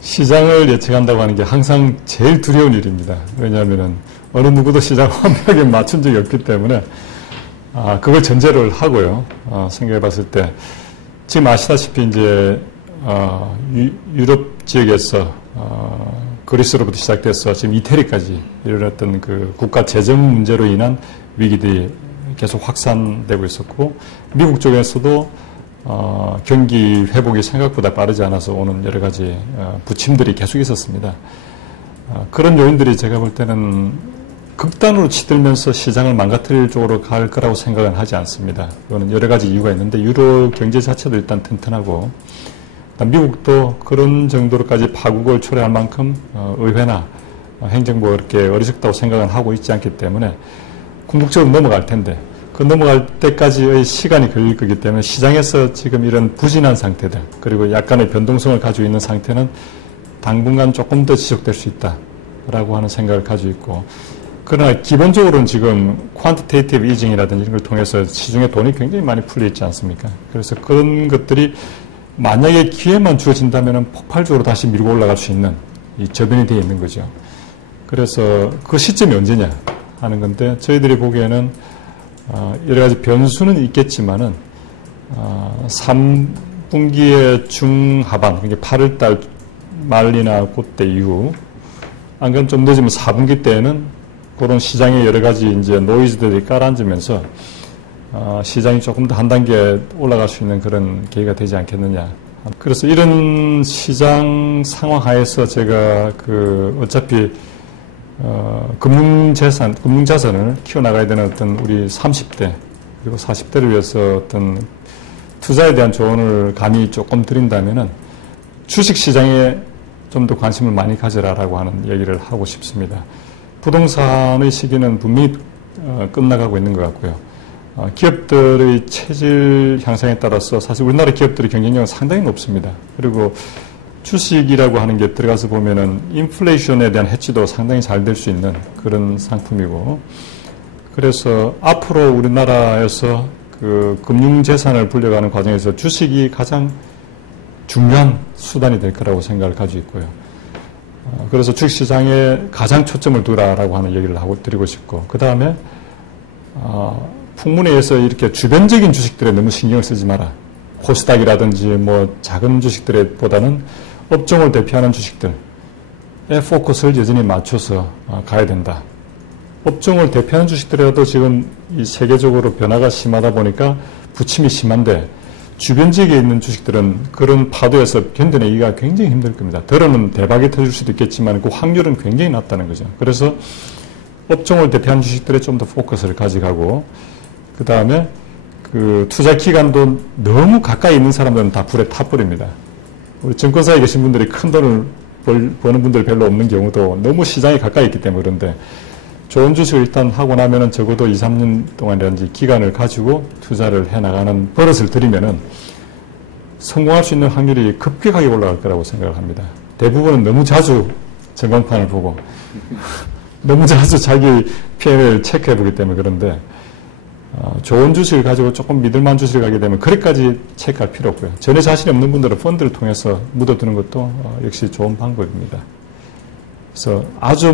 시장을 예측한다고 하는 게 항상 제일 두려운 일입니다. 왜냐하면은 어느 누구도 시장 완벽하게 맞춘 적이 없기 때문에 그걸 전제를 하고요. 생각해 봤을 때 지금 아시다시피 이제 유럽 지역에서 그리스로부터 시작돼서 지금 이태리까지 이르렀던 그 국가 재정 문제로 인한 위기들이 계속 확산되고 있었고 미국 쪽에서도 경기 회복이 생각보다 빠르지 않아서 오는 여러 가지 부침들이 계속 있었습니다. 그런 요인들이 제가 볼 때는 극단으로 치들면서 시장을 망가뜨릴 쪽으로 갈 거라고 생각은 하지 않습니다. 이거는 여러 가지 이유가 있는데 유럽 경제 자체도 일단 튼튼하고 미국도 그런 정도로까지 파국을 초래할 만큼 의회나 행정부가 그렇게 어리석다고 생각은 하고 있지 않기 때문에 궁극적으로 넘어갈 텐데 그 넘어갈 때까지의 시간이 걸릴 거기 때문에 시장에서 지금 이런 부진한 상태들 그리고 약간의 변동성을 가지고 있는 상태는 당분간 조금 더 지속될 수 있다라고 하는 생각을 가지고 있고 그러나 기본적으로는 지금 퀀티테이티브 이징이라든지 이런 걸 통해서 시중에 돈이 굉장히 많이 풀려 있지 않습니까? 그래서 그런 것들이 만약에 기회만 주어진다면 폭발적으로 다시 밀고 올라갈 수 있는 이 저변이 되어 있는 거죠. 그래서 그 시점이 언제냐 하는 건데 저희들이 보기에는 여러 가지 변수는 있겠지만은 3분기의 중하반, 그러니까 8월달 말이나 그때 이후 안 그러면 좀 늦으면 4분기 때에는 그런 시장의 여러 가지 이제 노이즈들이 깔아앉으면서 시장이 조금 더 한 단계 올라갈 수 있는 그런 계기가 되지 않겠느냐. 그래서 이런 시장 상황 하에서 제가 어차피 금융자산을 키워나가야 되는 어떤 우리 30대 그리고 40대를 위해서 어떤 투자에 대한 조언을 감히 조금 드린다면은 주식시장에 좀 더 관심을 많이 가져라라고 하는 얘기를 하고 싶습니다. 부동산의 시기는 분명히 끝나가고 있는 것 같고요. 기업들의 체질 향상에 따라서 사실 우리나라 기업들의 경쟁력은 상당히 높습니다. 그리고 주식이라고 하는 게 들어가서 보면은 인플레이션에 대한 해치도 상당히 잘 될 수 있는 그런 상품이고 그래서 앞으로 우리나라에서 그 금융재산을 불려가는 과정에서 주식이 가장 중요한 수단이 될 거라고 생각을 가지고 있고요. 그래서 주식시장에 가장 초점을 두라라고 하는 얘기를 드리고 싶고 그 다음에 풍문에 서 이렇게 주변적인 주식들에 너무 신경을 쓰지 마라. 코스닥이라든지 뭐 작은 주식들에 보다는 업종을 대표하는 주식들에 포커스를 여전히 맞춰서 가야 된다. 업종을 대표하는 주식들에도 지금 이 세계적으로 변화가 심하다 보니까 부침이 심한데 주변 지역에 있는 주식들은 그런 파도에서 견뎌내기가 굉장히 힘들 겁니다. 덜어는 대박이 터질 수도 있겠지만 그 확률은 굉장히 낮다는 거죠. 그래서 업종을 대표하는 주식들에 좀 더 포커스를 가져가고 그 다음에 그 투자 기간도 너무 가까이 있는 사람들은 다 불에 타버립니다. 우리 증권사에 계신 분들이 큰 돈을 버는 분들 별로 없는 경우도 너무 시장에 가까이 있기 때문에 그런데 좋은 주식을 일단 하고 나면은 적어도 2, 3년 동안이라든지 기간을 가지고 투자를 해나가는 버릇을 들이면은 성공할 수 있는 확률이 급격하게 올라갈 거라고 생각을 합니다. 대부분은 너무 자주 전광판을 보고 너무 자주 자기 P&L을 체크해 보기 때문에 그런데 좋은 주식을 가지고 조금 믿을만한 주식을 가게 되면 그렇게까지 체크할 필요 없고요. 전에 자신이 없는 분들은 펀드를 통해서 묻어두는 것도 역시 좋은 방법입니다. 그래서 아주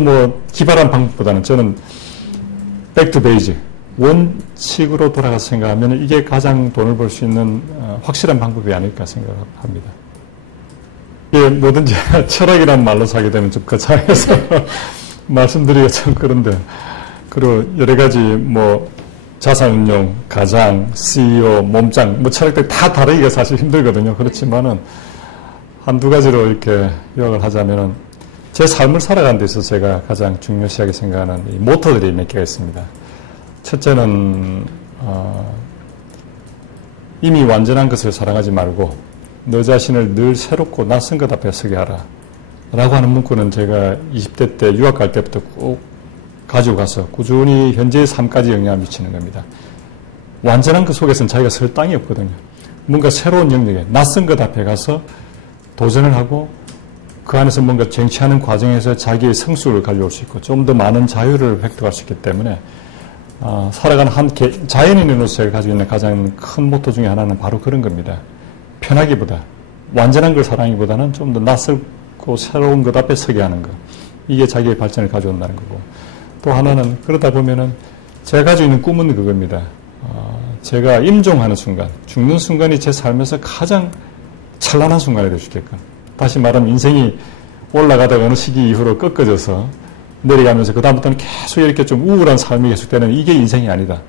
기발한 방법보다는 저는 백투 베이직, 원칙으로 돌아가서 생각하면 이게 가장 돈을 벌 수 있는 확실한 방법이 아닐까 생각합니다. 이게 뭐든지 철학이라는 말로 사게 되면 좀 거창해서 말씀드리기가 참 그런데 그리고 여러 가지 자산운용, 가장, CEO, 몸짱, 철학들이 다 다르기가 사실 힘들거든요. 그렇지만은 한두 가지로 이렇게 요약을 하자면은 제 삶을 살아가는 데 있어서 제가 가장 중요시하게 생각하는 이 모토들이 몇 개가 있습니다. 첫째는 이미 완전한 것을 사랑하지 말고 너 자신을 늘 새롭고 낯선 것 앞에 서게 하라 라고 하는 문구는 제가 20대 때 유학 갈 때부터 꼭 가지고 가서 꾸준히 현재의 삶까지 영향을 미치는 겁니다. 완전한 것 속에서는 자기가 설 땅이 없거든요. 뭔가 새로운 영역에 낯선 것 앞에 가서 도전을 하고 그 안에서 뭔가 쟁취하는 과정에서 자기의 성숙을 가져올 수 있고 좀 더 많은 자유를 획득할 수 있기 때문에 살아가는 자연인으로서 제가 가지고 있는 가장 큰 모토 중에 하나는 바로 그런 겁니다. 편하기보다 완전한 걸 사랑하기보다는 좀 더 낯설고 있고 새로운 것 앞에 서게 하는 것. 이게 자기의 발전을 가져온다는 거고. 또 하나는 그러다 보면은 제가 가지고 있는 꿈은 그겁니다. 제가 임종하는 순간, 죽는 순간이 제 삶에서 가장 찬란한 순간이 될 수 있게끔. 다시 말하면 인생이 올라가다가 어느 시기 이후로 꺾어져서 내려가면서 그다음부터는 계속 이렇게 좀 우울한 삶이 계속되는 이게 인생이 아니다.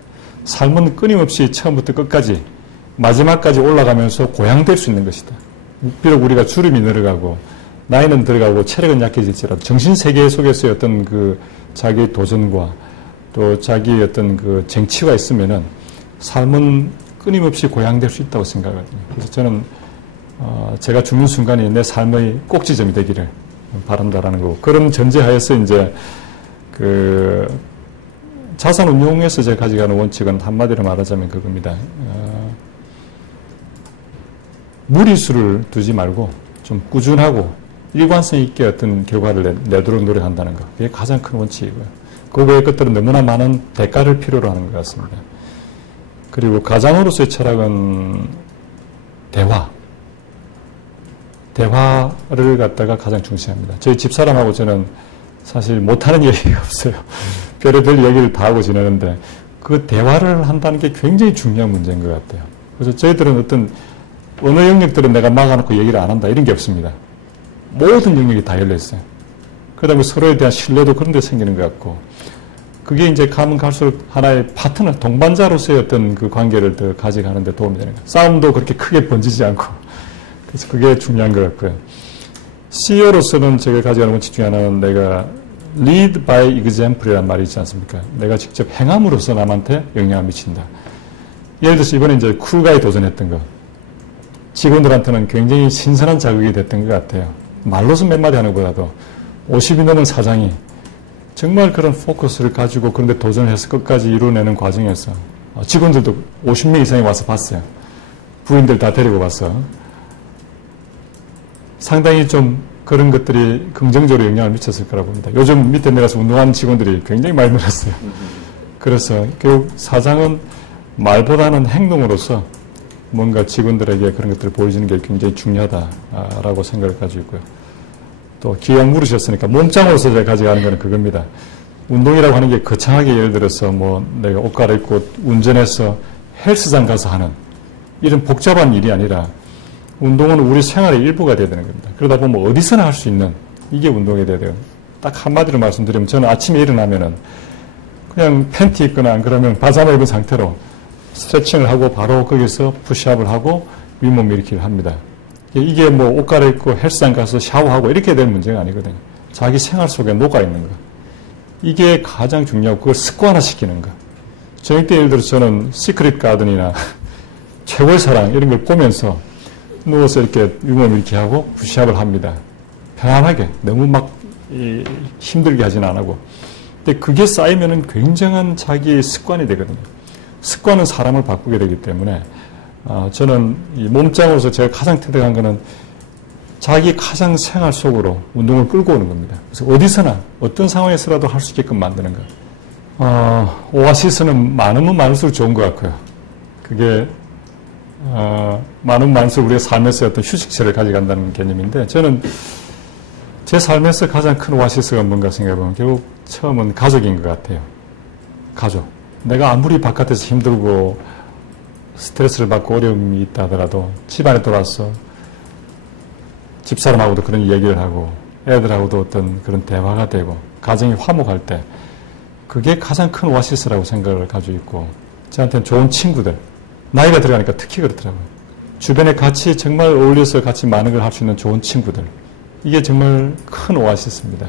삶은 끊임없이 처음부터 끝까지 마지막까지 올라가면서 고양될 수 있는 것이다. 비록 우리가 주름이 늘어가고 나이는 들어가고 체력은 약해질지라도 정신세계 속에서의 어떤 그 자기의 도전과 또 자기의 어떤 그 쟁취가 있으면은 삶은 끊임없이 고양될 수 있다고 생각하거든요. 그래서 저는 제가 죽는 순간이 내 삶의 꼭지점이 되기를 바란다라는 거고, 그런 전제하에서 이제 그 자산 운용에서 제가 가져가는 원칙은 한마디로 말하자면 그겁니다. 무리수를 두지 말고 좀 꾸준하고 일관성 있게 어떤 결과를 내도록 노력한다는 것. 그게 가장 큰 원칙이고요. 그 외의 것들은 너무나 많은 대가를 필요로 하는 것 같습니다. 그리고 가장으로서의 철학은 대화를 갖다가 가장 중시합니다. 저희 집사람하고 저는 사실 못하는 얘기가 없어요. 별의별 얘기를 다 하고 지내는데 그 대화를 한다는 게 굉장히 중요한 문제인 것 같아요. 그래서 저희들은 어떤 어느 영역들은 내가 막아놓고 얘기를 안 한다 이런 게 없습니다. 모든 영역이 다 열려있어요. 그러다 보니 서로에 대한 신뢰도 그런 데 생기는 것 같고, 그게 이제 가면 갈수록 하나의 파트너, 동반자로서의 어떤 그 관계를 더 가져가는 데 도움이 되는 거예요. 싸움도 그렇게 크게 번지지 않고. 그래서 그게 중요한 것 같고요. CEO로서는 제가 가져가는 원칙 중에 하나는 내가 lead by example이라는 말이 있지 않습니까? 내가 직접 행함으로써 남한테 영향을 미친다. 예를 들어서 이번에 이제 쿨가에 도전했던 거. 직원들한테는 굉장히 신선한 자극이 됐던 것 같아요. 말로서 몇 마디 하는 것보다도 50이 넘은 사장이 정말 그런 포커스를 가지고 그런데 도전을 해서 끝까지 이루어내는 과정에서 직원들도 50명 이상이 와서 봤어요. 부인들 다 데리고 와서. 상당히 좀 그런 것들이 긍정적으로 영향을 미쳤을 거라고 봅니다. 요즘 밑에 내려서 운동하는 직원들이 굉장히 많이 늘었어요. 그래서 결국 사장은 말보다는 행동으로서 뭔가 직원들에게 그런 것들을 보여주는 게 굉장히 중요하다라고 생각을 가지고 있고요. 또 기왕 물으셨으니까 몸짱으로서 제가 가져가는 거는 그겁니다. 운동이라고 하는 게 거창하게 예를 들어서 뭐 내가 옷 갈아입고 운전해서 헬스장 가서 하는 이런 복잡한 일이 아니라 운동은 우리 생활의 일부가 돼야 되는 겁니다. 그러다 보면 어디서나 할 수 있는 이게 운동이 돼야 돼요. 딱 한마디로 말씀드리면 저는 아침에 일어나면은 그냥 팬티 입거나 안 그러면 바자마 입은 상태로 스트레칭을 하고 바로 거기서 푸시업을 하고 윗몸 일으키기를 합니다. 이게 뭐 옷 갈아입고 헬스장 가서 샤워하고 이렇게 될 문제가 아니거든요. 자기 생활 속에 녹아있는 거. 이게 가장 중요하고 그걸 습관화시키는 거. 저녁 때 예를 들어서 저는 시크릿 가든이나 최고의 사랑 이런 걸 보면서 누워서 이렇게 윗몸 이렇게 하고 푸시업을 합니다. 편안하게 너무 막 힘들게 하지는 안 하고. 근데 그게 쌓이면은 굉장한 자기의 습관이 되거든요. 습관은 사람을 바꾸게 되기 때문에 저는 이 몸짱으로서 제가 가장 태득한 거는 자기 가장 생활 속으로 운동을 끌고 오는 겁니다. 그래서 어디서나 어떤 상황에서라도 할 수 있게끔 만드는 거. 오아시스는 많으면 많을수록 좋은 것 같고요. 그게 많으면 많을수록 우리의 삶에서 어떤 휴식처를 가져간다는 개념인데, 저는 제 삶에서 가장 큰 오아시스가 뭔가 생각해보면 결국 처음은 가족인 것 같아요. 가족. 내가 아무리 바깥에서 힘들고 스트레스를 받고 어려움이 있다 하더라도 집안에 돌아와서 집사람하고도 그런 얘기를 하고 애들하고도 어떤 그런 대화가 되고 가정이 화목할 때 그게 가장 큰 오아시스라고 생각을 가지고 있고, 저한테는 좋은 친구들, 나이가 들어가니까 특히 그렇더라고요. 주변에 같이 정말 어울려서 같이 많은 걸 할 수 있는 좋은 친구들, 이게 정말 큰 오아시스입니다.